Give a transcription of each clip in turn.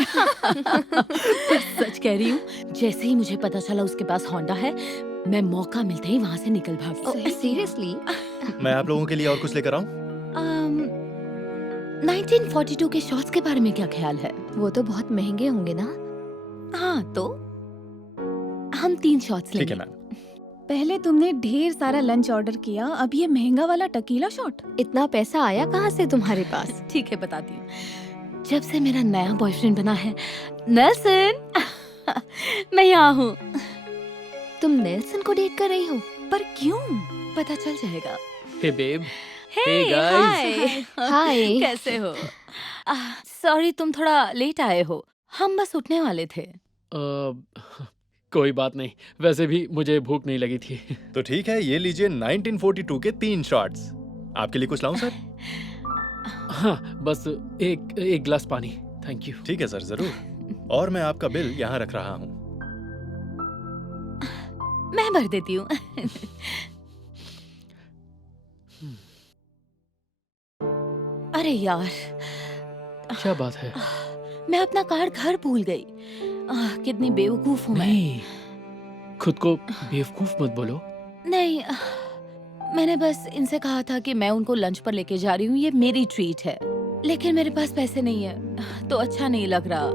सच कह रही हूँ, जैसे ही मुझे पता चला उसके पास होंडा है, मैं मौका मिलते ही वहाँ से निकल भागी। सीरियसली? मैं आप लोगों के लिए और कुछ लेकर आऊं? 1942 के शॉट्स के बारे में क्या ख्याल है? वो तो बहुत महंगे होंगे ना। हाँ तो हम 3 शॉट्स ठीक लेंगे। है मैम। पहले तुमने ढेर सारा लंच ऑर्डर किया, अब ये महंगा वाला टकीला शॉट। इतना पैसा आया कहाँ से तुम्हारे पास? ठीक है, बताती हूँ। जब से मेरा नया बॉयफ्रेंड बना है नेल्सन, मैं यहाँ हूँ। तुम नेल्सन को डेट कर रही हो? पर क्यों? पता चल जाएगा। हे बेब, हे guys. हाय। हाय। कैसे हो? सॉरी तुम थोड़ा लेट आए हो, हम बस उठने वाले थे। कोई बात नहीं, वैसे भी मुझे भूख नहीं लगी थी। तो ठीक है, ये लीजिए 1942 के 3 शॉट्स। आपके लिए कुछ लाऊं सर? हाँ, बस एक गिलास पानी, थैंक यू। ठीक है सर, जरूर। और मैं आपका बिल यहाँ रख रहा हूँ। मैं भर देती हूँ। अरे यार, क्या बात है? मैं अपना कार्ड घर भूल गई। कितनी बेवकूफ हूँ मैं। नहीं, खुद को बेवकूफ मत बोलो। नहीं, मैंने बस इनसे कहा था कि मैं उनको लंच पर लेके जा रही हूँ, ये मेरी ट्रीट है। लेकिन मेरे पास पैसे नहीं है, तो अच्छा नहीं लग रहा।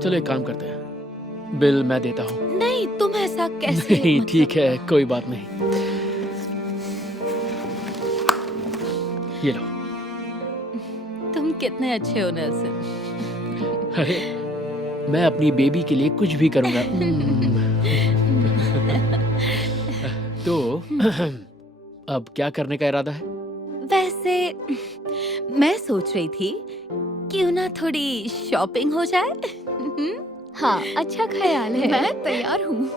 चलो एक काम करते हैं, बिल मैं देता हूँ। नहीं, तुम ऐसा कैसे? नहीं, ठीक है, कोई बात नहीं। ये लो। तुम कितने अच्छे हो नेल्सन। अरे, मैं अपनी बेबी के लिए कुछ भी करूँगा। तो अब क्या करने का इरादा है? वैसे मैं सोच रही थी क्यों ना थोड़ी शॉपिंग हो जाए। हाँ, अच्छा ख्याल है। मैं तैयार हूँ।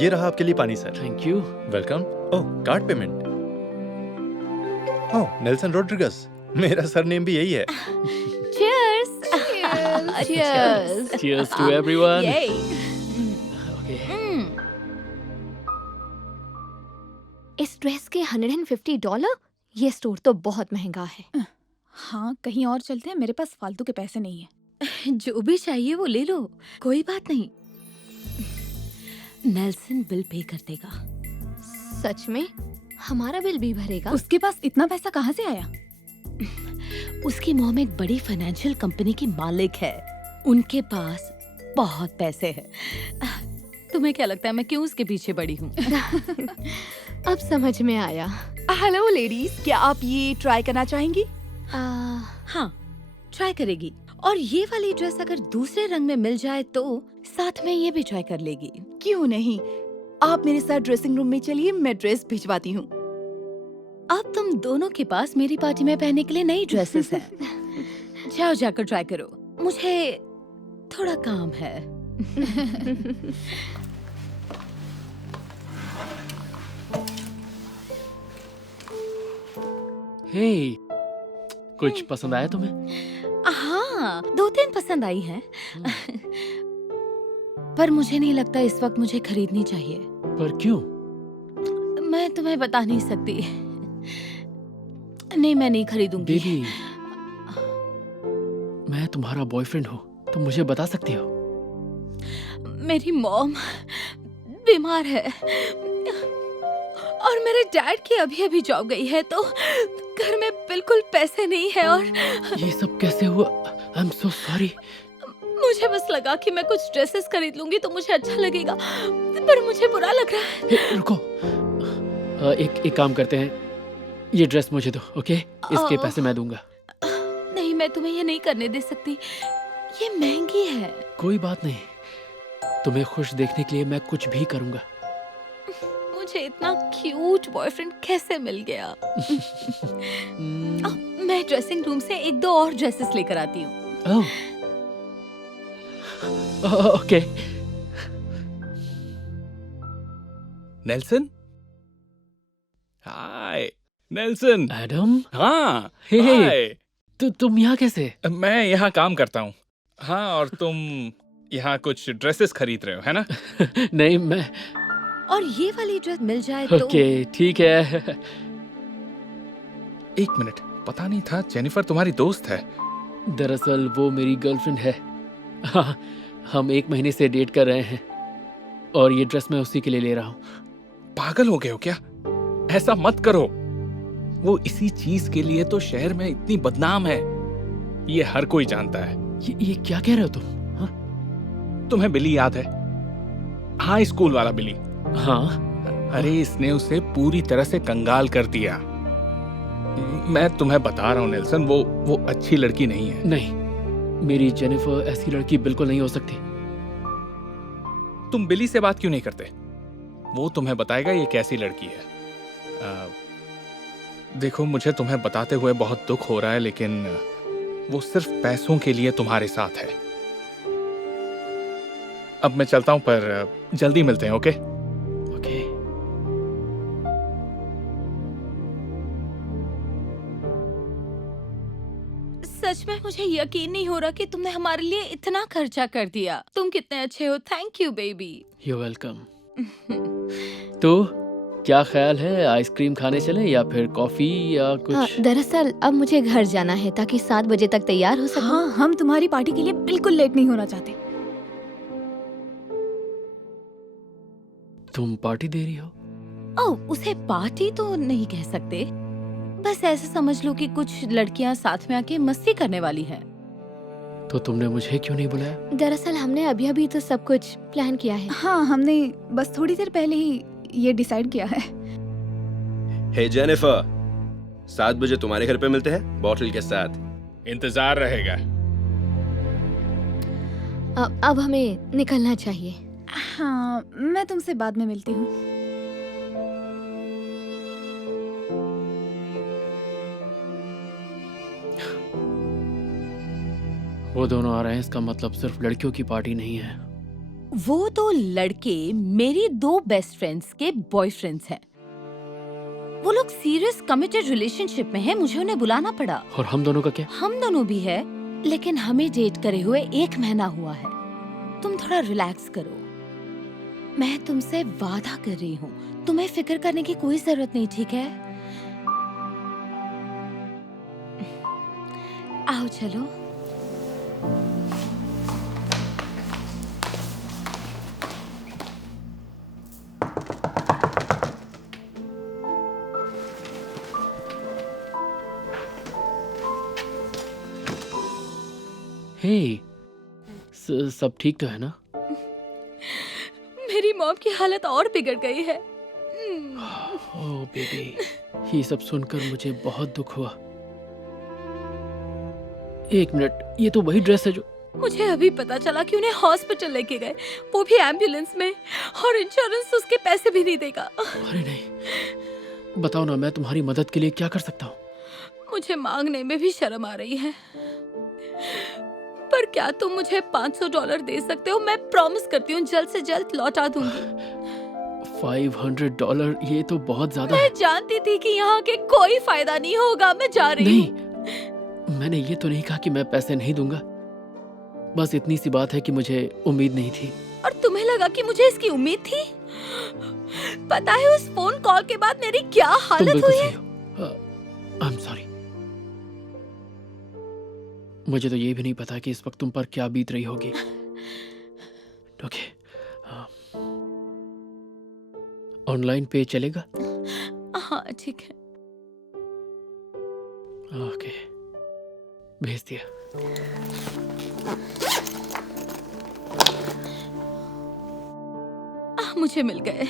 ये रहा आपके लिए पानी sir. Thank you. Welcome. Oh, card payment. Oh, Nelson Rodrigues. मेरा सरनेम भी यही है। Cheers! Cheers! Cheers to everyone. Yay! Okay. इस ड्रेस के $150? ये स्टोर तो बहुत महंगा है। हाँ, कहीं और चलते हैं, मेरे पास फालतू के पैसे नहीं है। जो भी चाहिए वो ले लो, कोई बात नहीं। नेल्सन बिल पे कर देगा। सच में? हमारा बिल भी भरेगा? उसके पास इतना पैसा कहाँ से आया? उसकी मॉम एक बड़ी फाइनेंशियल कंपनी की मालिक है, उनके पास बहुत पैसे हैं। तुम्हें क्या लगता है मैं क्यों उसके पीछे पड़ी हूँ? अब समझ में आया। हेलो लेडीज, क्या आप ये ट्राई करना चाहेंगी? हाँ, ट्राई करेगी। और ये वाली ड्रेस अगर दूसरे रंग में मिल जाए तो साथ में ये भी ट्राई कर लेगी। क्यों नहीं, आप मेरे साथ ड्रेसिंग रूम में चलिए, मैं ड्रेस भिजवाती हूँ। अब तुम दोनों के पास मेरी पार्टी में पहनने के लिए नई ड्रेसेस हैं। जाओ जाकर ट्राई करो, मुझे थोड़ा काम है। हे, कुछ पसंद आया तुम्हें? हाँ, 2-3 पसंद आई हैं। पर मुझे नहीं लगता इस वक्त मुझे खरीदनी चाहिए। पर क्यों? मैं तुम्हें बता नहीं सकती। नहीं, मैं नहीं खरीदूंगी। बेबी, मैं तुम्हारा बॉयफ्रेंड हूँ, तुम मुझे बता सकती हो। मेरी मॉम बीमार है और मेरे डैड की अभी अभी जॉब गई है, तो घर में बिल्कुल पैसे नहीं है। और ये सब कैसे हुआ? I am so sorry. मुझे बस लगा कि मैं कुछ ड्रेसेस खरीद लूंगी तो मुझे अच्छा लगेगा, पर मुझे बुरा लग रहा है। रुको, एक काम करते हैं, ये ड्रेस मुझे दो, ओके? इसके पैसे मैं दूंगा। नहीं, मैं तुम्हें ये नहीं करने दे सकती, ये महंगी है। कोई बात नहीं, तुम्हें खुश देखने के लिए मैं कुछ भी करूंगा। मुझे इतना क्यूट बॉयफ्रेंड कैसे मिल गया? मैं ड्रेसिंग रूम से 1-2 और ड्रेसेस लेकर आती हूँ। ओके। नेल्सन? हाय नेल्सन। एडम? हाँ, हे, हाय। तुम यहाँ कैसे? मैं यहाँ काम करता हूँ। हाँ, और तुम यहाँ कुछ ड्रेसेस खरीद रहे हो, है ना? नहीं, मैं और ये वाली ड्रेस मिल जाए तो। ओके, ठीक है। एक मिनट, पता नहीं था जेनिफर तुम्हारी दोस्त है। दरअसल वो मेरी गर्लफ्रेंड है। हाँ, हम 1 महीने से डेट कर रहे हैं और ये ड्रेस मैं उसी के लिए ले रहा हूँ। पागल हो गए हो क्या? ऐसा मत करो। वो इसी चीज के लिए तो शहर में इतनी बदनाम है, ये हर कोई जानता है। ये क्या कह रहे हो तुम? हाँ? तुम्हें बिली याद है? हाँ, स्कूल वाला बिली। हाँ, अरे इसने उसे पूरी तरह से कंगाल कर दिया। मैं तुम्हें बता रहा हूँ नेल्सन, वो अच्छी लड़की नहीं है। नहीं, मेरी जेनिफर ऐसी लड़की बिल्कुल नहीं हो सकती। तुम बिली से बात क्यों नहीं करते? वो तुम्हें बताएगा ये कैसी लड़की है। देखो, मुझे तुम्हें बताते हुए बहुत दुख हो रहा है, लेकिन वो सिर्फ पैसों के लिए तुम्हारे साथ है। अब मैं चलता हूं, पर जल्दी मिलते हैं, ओके? ओके। सच में मुझे यकीन नहीं हो रहा कि तुमने हमारे लिए इतना खर्चा कर दिया। तुम कितने अच्छे हो। Thank you baby. You welcome. तो क्या ख्याल है, आइसक्रीम खाने चले या फिर कॉफी या कुछ? दरअसल अब मुझे घर जाना है ताकि 7 बजे तक तैयार हो सकूं। हाँ, हम तुम्हारी पार्टी के लिए बिल्कुल लेट नहीं होना चाहते। तुम पार्टी दे रही हो? ओह, उसे पार्टी तो नहीं कह सकते। बस ऐसे समझ लो कि कुछ लड़कियां साथ में आके मस्ती करने वाली हैं। तो तुमने मुझे क्यों नहीं बुलाया? दरअसल हमने अभी तो सब कुछ प्लान किया है। हाँ, हमने बस थोड़ी देर पहले ही ये डिसाइड किया है। हे जेनिफर, 7 बजे तुम्हारे घर पे मिलते हैं बॉटल के साथ। इंतजार रहेगा। अब हमें निकलना चाहिए। हाँ, मैं तुमसे बाद में मिलती हूँ। वो दोनों आ रहे हैं, इसका मतलब सिर्फ लड़कियों की पार्टी नहीं है। वो दो लड़के मेरी 2 बेस्ट फ्रेंड्स के बॉयफ्रेंड्स हैं। वो लोग सीरियस कमिटेड रिलेशनशिप में हैं। मुझे उन्हें बुलाना पड़ा। और हम दोनों का क्या? हम दोनों भी है, लेकिन हमें डेट करे हुए 1 महीना हुआ है। तुम थोड़ा रिलैक्स करो। मैं तुमसे वादा कर रही हूँ, तुम्हें फिक्र करने की कोई जरूरत नहीं, ठीक है? आओ चलो। हे, सब ठीक तो है ना? मेरी मॉम की हालत और बिगड़ गई है। ओह बेबी, ये सब सुनकर मुझे बहुत दुख हुआ। 1 मिनट, ये तो वही ड्रेस है जो... मुझे अभी पता चला कि उन्हें हॉस्पिटल लेके गए, वो भी एम्बुलेंस में, और इंश्योरेंस उसके पैसे भी नहीं देगा। अरे नहीं, बताओ ना, मैं तुम्हारी मदद के लिए क्या कर सकता हूँ? मुझे मांगने में भी शर्म आ रही है, पर क्या तुम मुझे $500 दे सकते हो? मैं प्रॉमिस करती हूँ जल्द से जल्द लौटा दूंगी। $500? ये तो बहुत ज्यादा है। मैं जानती थी कि यहाँ के कोई फायदा नहीं होगा। मैं जा रही हूँ। नहीं, मैंने ये तो नहीं कहा कि मैं पैसे नहीं दूंगा। बस इतनी सी बात है कि मुझे उम्मीद नहीं थी। और तुम्हें लगा कि मुझे इसकी उम्मीद थी? पता है उस फोन कॉल के बाद मेरी क्या तुम हालत बिल्कुल हुई सही है? हो। I am sorry. मुझे तो ये भी नहीं पता कि इस वक्त तुम पर क्या बीत रही होगी। ओके, ऑनलाइन पे चलेगा? हाँ ठीक है। ओके, भेज दिया। मुझे मिल गए।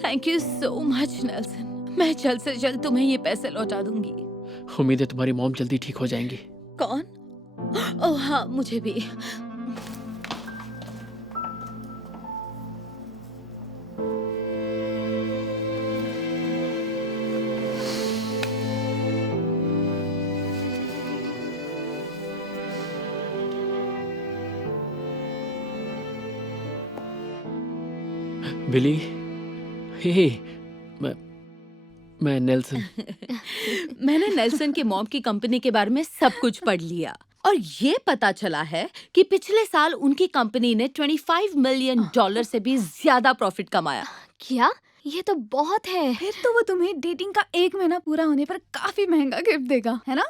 Thank you so much Nelson. मैं जल्द से जल्द तुम्हें ये पैसे लौटा दूंगी। उम्मीद है तुम्हारी मॉम जल्दी ठीक हो जाएंगी। कौन? ओह हाँ, मुझे भी। बिली, हे, मैं नेल्सन। मैंने नेल्सन के मॉम की कंपनी के बारे में सब कुछ पढ़ लिया और ये पता चला है कि पिछले साल उनकी कंपनी ने $25 मिलियन से भी ज्यादा प्रॉफिट कमाया। क्या ये तो बहुत है। फिर तो वो तुम्हें डेटिंग का 1 महीना पूरा होने पर काफी महंगा गिफ्ट देगा, है ना?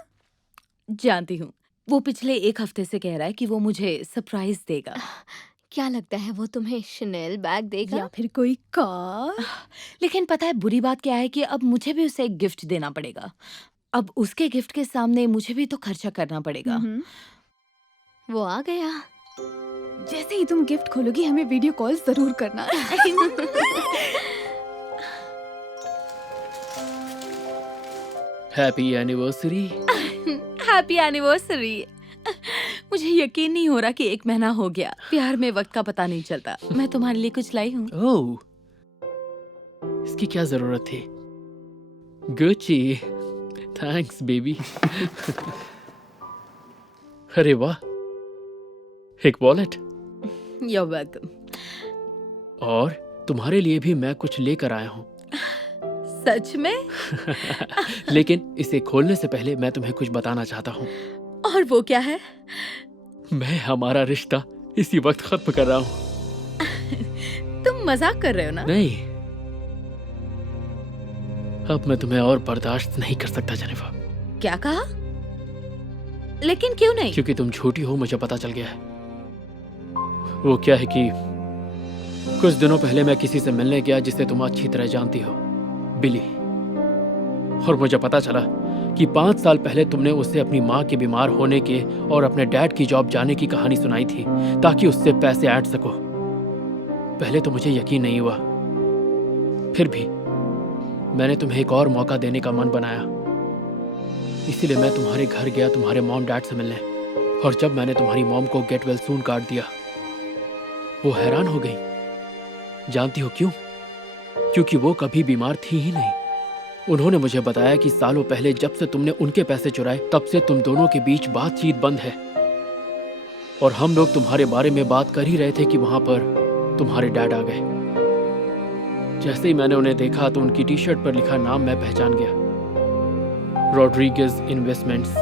जानती हूँ। वो पिछले 1 हफ्ते से कह रहा है कि वो मुझे सरप्राइज देगा। क्या लगता है वो तुम्हें शनेल बैग देगा? या फिर कोई कार? लेकिन पता है बुरी बात क्या है कि अब मुझे भी उसे एक गिफ्ट देना पड़ेगा। अब उसके गिफ्ट के सामने मुझे भी तो खर्चा करना पड़ेगा। वो आ गया। जैसे ही तुम गिफ्ट खोलोगी हमें वीडियो कॉल जरूर करना। Happy anniversary. Happy anniversary. मुझे यकीन नहीं हो रहा कि 1 महीना हो गया। प्यार में वक्त का पता नहीं चलता। मैं तुम्हारे लिए कुछ लाई हूँ। ओह, इसकी क्या जरूरत थी? Gucci, thanks baby. अरे वाह, एक वॉलेट। You're welcome। और तुम्हारे लिए भी मैं कुछ लेकर आया हूँ। सच में? लेकिन इसे खोलने से पहले मैं तुम्हें कुछ बताना चाहता हूँ। और वो क्या है? मैं हमारा रिश्ता इसी वक्त खत्म कर रहा हूँ। तुम मजाक कर रहे हो ना? नहीं, अब मैं तुम्हें और बर्दाश्त नहीं कर सकता जेनिफर। क्या कहा? लेकिन क्यों नहीं? क्योंकि तुम झूठी हो, मुझे पता चल गया है। वो क्या है कि कुछ दिनों पहले मैं किसी से मिलने गया जिसे तुम अच्छी तरह जानती हो, बिली। और मुझे पता चला कि 5 साल पहले तुमने उसे अपनी माँ के बीमार होने के और अपने डैड की जॉब जाने की कहानी सुनाई थी ताकि उससे पैसे ऐंठ सको। पहले तो मुझे यकीन नहीं हुआ, फिर भी मैंने तुम्हें एक और मौका देने का मन बनाया। इसीलिए मैं तुम्हारे घर गया तुम्हारे मॉम डैड से मिलने। और जब मैंने तुम्हारी मॉम को गेट वेल सून कार्ड दिया, वो हैरान हो गई। जानती हो क्यों? क्योंकि वो कभी बीमार थी ही नहीं। उन्होंने मुझे बताया कि सालों पहले जब से तुमने उनके पैसे चुराए तब से तुम दोनों के बीच बातचीत बंद है। और हम लोग तुम्हारे बारे में बात कर ही रहे थे कि वहां पर तुम्हारे डैड आ गए। जैसे ही मैंने उन्हें देखा तो उनकी टी शर्ट पर लिखा नाम मैं पहचान गया, रॉड्रिगेज इन्वेस्टमेंट्स।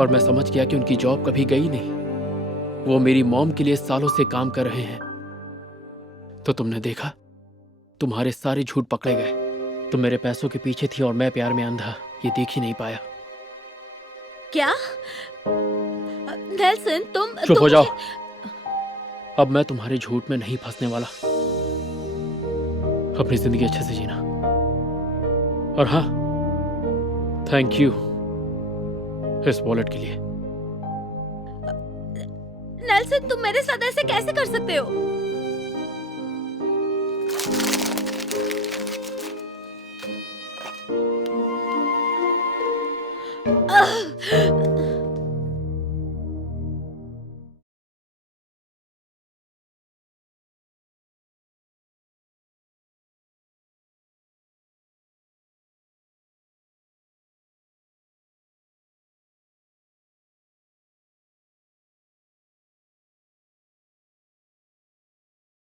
और मैं समझ गया कि उनकी जॉब कभी गई नहीं। वो मेरी मॉम के लिए सालों से काम कर रहे हैं। तो तुमने देखा, तुम्हारे सारे झूठ पकड़े गए। तुम मेरे पैसों के पीछे थी और मैं प्यार में अंधा ये देख ही नहीं पाया। क्या? नेल्सन, चुप हो जाओ। अब मैं तुम्हारे झूठ में नहीं फंसने वाला। अपनी जिंदगी अच्छे से जीना। और हाँ, थैंक यू इस वॉलेट के लिए। नेल्सन, तुम मेरे साथ ऐसे कैसे कर सकते हो?